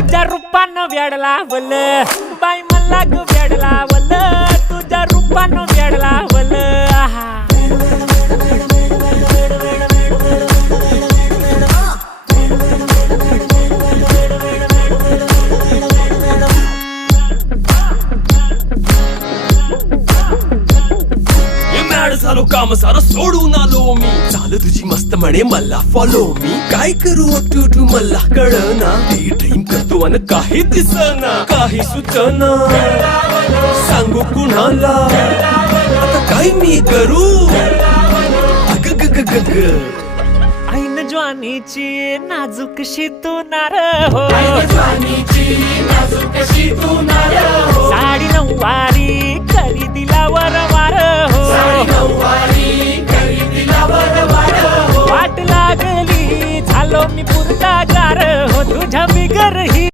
तुझ्या रूपानं वेड लावल बाई मला ग वेड लावल तुझ्या रूपानं वेड लावल आहा झालो काम सारं सोडून आलो मी चाल तुझी मस्त म्हणे मला फॉलो मी काय करू टू मला कळना ड्रीम करतो आणि काही दिसना काही सुचना सांगू कुणाला आता काय मी करू अग ग ग ग ग ऐन ज्वानीची नाजूकशी तू नार हो साडी नऊवारी करी दिला वरवार हो वाट लागली झालो मी पुरता गार हो तुझ्या बिगर ही